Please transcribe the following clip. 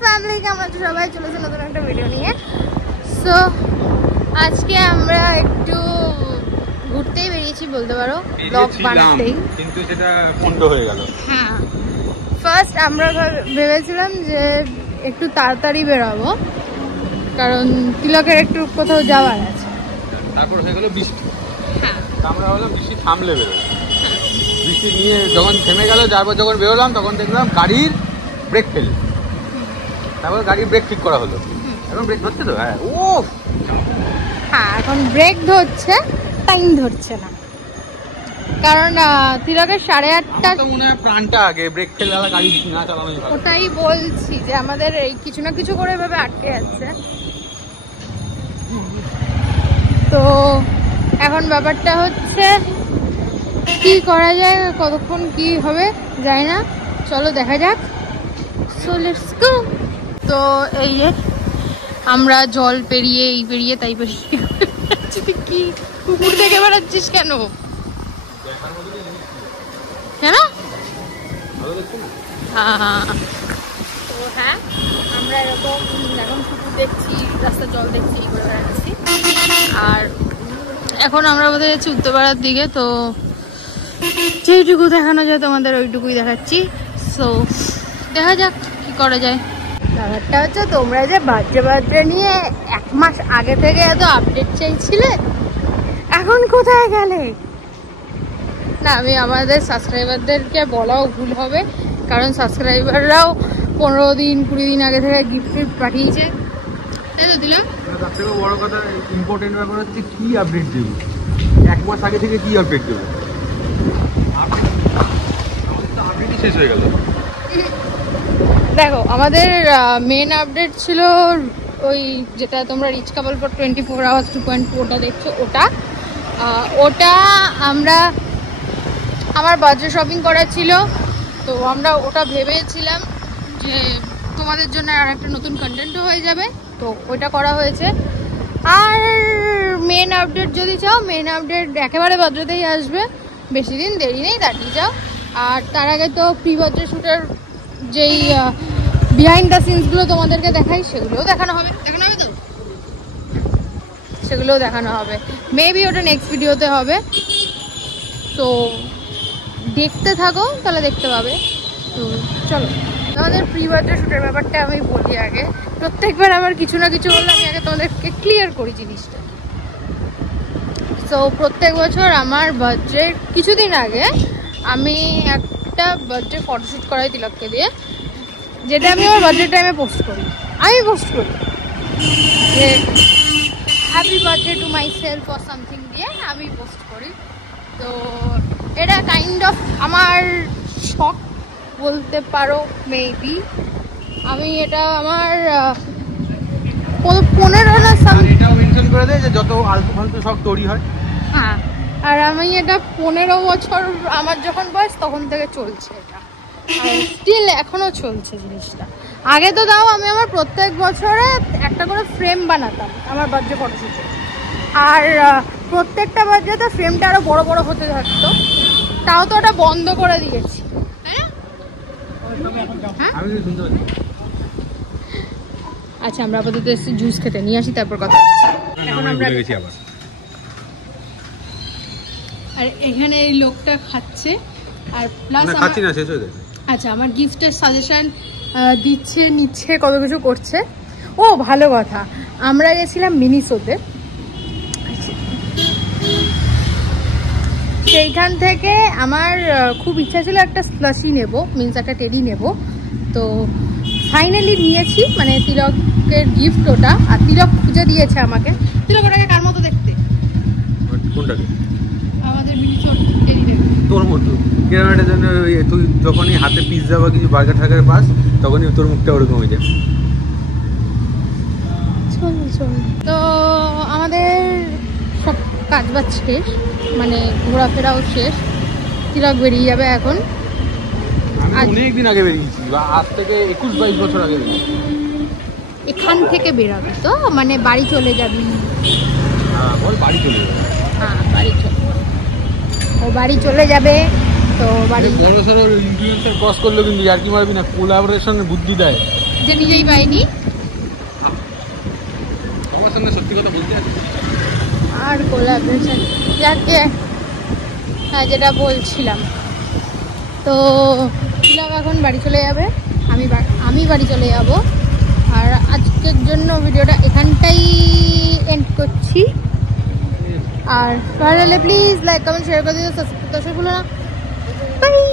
Family কেমন আছো সবাই? চলেছে নতুন একটা ভিডিও নিয়ে। সো আজকে আমরা একটু ঘুরতেই বেরিয়েছি বলতে পারো, ব্লগ বানাতেই, কিন্তু সেটা বন্ধ হয়ে গেল। হ্যাঁ, ফার্স্ট আমরা ভেবেছিলাম যে একটু তাড়াতাড়ি বেরোবো, কারণ তিলকের একটু কোথাও যাওয়ার আছে। তারপর হয়ে গেল বৃষ্টি। হ্যাঁ, আমরা ভাবলাম বৃষ্টি থামলে বেরোবো। বৃষ্টি নিয়ে যখন থেমে গেল, তারপর যখন বেরোলাম তখন দেখলাম গাড়ির ব্রেক ফেল। তারপর গাড়ির ব্রেক ঠিক করা হলো। এখন ব্রেক ধরছে তো? হ্যাঁ, ও হ্যাঁ, এখন ব্রেক ধরছে, টাইম ধরছে না, কারণ তিলকের 8:30 তো মনে হয় প্রাণটা আগে, ব্রেক ফেল গাড়ি না চালানোই ভালো। ওটাই বলছি যে আমাদের এই কিছু না কিছু করে এভাবে আটকে যাচ্ছে। তো এখন ব্যাপারটা হচ্ছে কি করা যায়, কতক্ষণ কি হবে জানি না, চলো দেখা যাক। So let's go. তো এই যে আমরা জল পেরিয়ে এই পেরিয়ে তাই পেরিয়ে কি কুকুর থেকে বেড়াচ্ছিস কেন? কেন? তো হ্যাঁ, আমরা এরকম এখন কুকুর দেখছি, রাস্তার জল দেখছি, এই করে বেড়াচ্ছি। আর এখন আমরা বোধহয় যাচ্ছি উত্তরপাড়ার দিকে। তো যেইটুকু দেখানো যায় তোমাদের ওইটুকুই দেখাচ্ছি। সো দেখা যাক কি করা যায়। ব্যাপারটা হচ্ছে, তোমরা যে বাচ্চা নিয়ে 1 মাস আগে থেকে এত আপডেট চাইছিলে, এখন কোথায় গেলে? না, আমি আমাদের সাবস্ক্রাইবারদেরকে বলাও ভুল হবে, কারণ সাবস্ক্রাইবাররাও 15 দিন 20 দিন আগে থেকে গিফট পাঠিয়েছে, তাই তো দিলাম। তার থেকে বড় কথা, ইম্পর্টেন্ট ব্যাপার হচ্ছে কি আপডেট দেব। 1 মাস আগে থেকে কি আপডেট দেবো? আপডেটই শেষ হয়ে গেল। দেখো, আমাদের মেন আপডেট ছিল ওই যেটা তোমরা রিচ কাপল ফর 24 আওয়ার্স 2.2 ওটা দেখছো, ওটা আমরা আমার বাজেট শপিং করা ছিল। তো আমরা ওটা ভেবেছিলাম যে তোমাদের জন্য আর একটা নতুন কন্টেন্টও হয়ে যাবে, তো ওইটা করা হয়েছে। আর মেন আপডেট যদি চাও, মেন আপডেট একেবারে বাজেটেই আসবে, বেশি দিন দেরি নেই, তাড়াতাড়ি যাও। আর তার আগে তো প্রি বাজেট শ্যুটের যেই বিহাইন্ড দ্য সিনসগুলো তোমাদেরকে দেখাই, সেগুলোও দেখানো হবে তো, সেগুলোও দেখানো হবে। মেবি ওটা নেক্সট ভিডিওতে হবে, তো দেখতে থাকো, তাহলে দেখতে পাবে। তো চলো, আমাদের প্রি বার্থডে শ্যুটের ব্যাপারটা আমি বলি আগে। প্রত্যেকবার আমার কিছু না কিছু বললে আমি আগে তোমাদেরকে ক্লিয়ার করি জিনিসটা। তো প্রত্যেক বছর আমার বার্থডে কিছুদিন আগে আমি একটা বার্থডে ফটোশ্যুট করাই তিলককে দিয়ে, যেটা আমি আমার বার্থডে টাইমে পোস্ট করি যে happy birthday to my self or something দিয়ে আমি পোস্ট করি। তো এটা কাইন্ড অফ আমার শখ বলতে পারো, মেবি। আমি এটা আমার 15 না এটাও মেনশন করে দেয় যে যত আলতু ফালতু শখ তৈরি হয়। হ্যাঁ, আর আমি এটা 15 বছর আমার যখন বয়স তখন থেকে চলছে এটা, আর স্টিল এখনো চলছে জিনিসটা। আগে তো তাও আমি আমার প্রত্যেক বছরে একটা করে ফ্রেম বানাতাম আমার বার্থডে ফটোশুটে, আর প্রত্যেকটা বার্থডেতে ফ্রেমটা আরো বড় বড় হতে থাকতো। তাও তো ওটা বন্ধ করে দিয়েছি, হ্যাঁ। আচ্ছা, আমরা আপাতত এসে জুস খেতে নিয়ে আসি, তারপর কথা হচ্ছে। এখন আমরা গেছি আবার, আর এখানে এই লোকটা খাচ্ছে, আর প্লাস খাচ্ছি না, শেষ হয়ে গেছে। আচ্ছা, আমার গিফটের সাজেশন দিচ্ছে, নিচ্ছে, কত কিছু করছে। ও ভালো কথা, আমরা গেছিলাম মিনিসোতে, সেইখান থেকে আমার খুব ইচ্ছা ছিল একটা স্লাশি নেব, মিন্স একটা টেডি নেব। তো ফাইনালি নিয়েছি, মানে তিলকের গিফট ওটা, আর তিলক খুঁজে দিয়েছে আমাকে। তিলক ওটাকে কার মতো দেখতে? কোনটাকে? আমাদের মিনিসোর টেডিটাকে। তোর মতো কিরকম একটা জন্য, তুই যখনই হাতে পিৎজা বা কিছু বার্গার টার্গার পাস, তখনই তোর মুখটা ওরকম হয়ে যায়। তো আমাদের সব কাজবাজ শেষ, মানে ঘোরাফেরাও শেষ। তিলক বেরিয়ে যাবে এখন। অনেকদিন আগে বেরিয়েছি, আজ থেকে 21-22 বছর আগে বেরিয়েছি। এখান থেকে বেরোবে তো, মানে বাড়ি চলে যাবি? হ্যাঁ, বল বাড়ি চলে যাবে। হ্যাঁ, ও বাড়ি চলে যাবে। তো বাড়ি বড় সড়ো ইনফ্লুয়েন্সার ক্রস করলো, কিন্তু আর কি মারবি না, কোলাবোরেশনের বুদ্ধি দেয়। যে নিজেই পাইনি। আমার সঙ্গে সত্যি কথা বলতে আছে আর কোলাবরেশন যাকে হ্যাঁ যেটা বলছিলাম, তো তিলক এখন বাড়ি চলে যাবে, আমি বাড়ি চলে যাব। আর আজকের জন্য ভিডিওটা এখানটাই এন্ড করছি। আর ভালো লাগলে প্লিজ লাইক কমেন্ট শেয়ার করে দিও, সাবস্ক্রাইব করতে ভুলো না। বাই।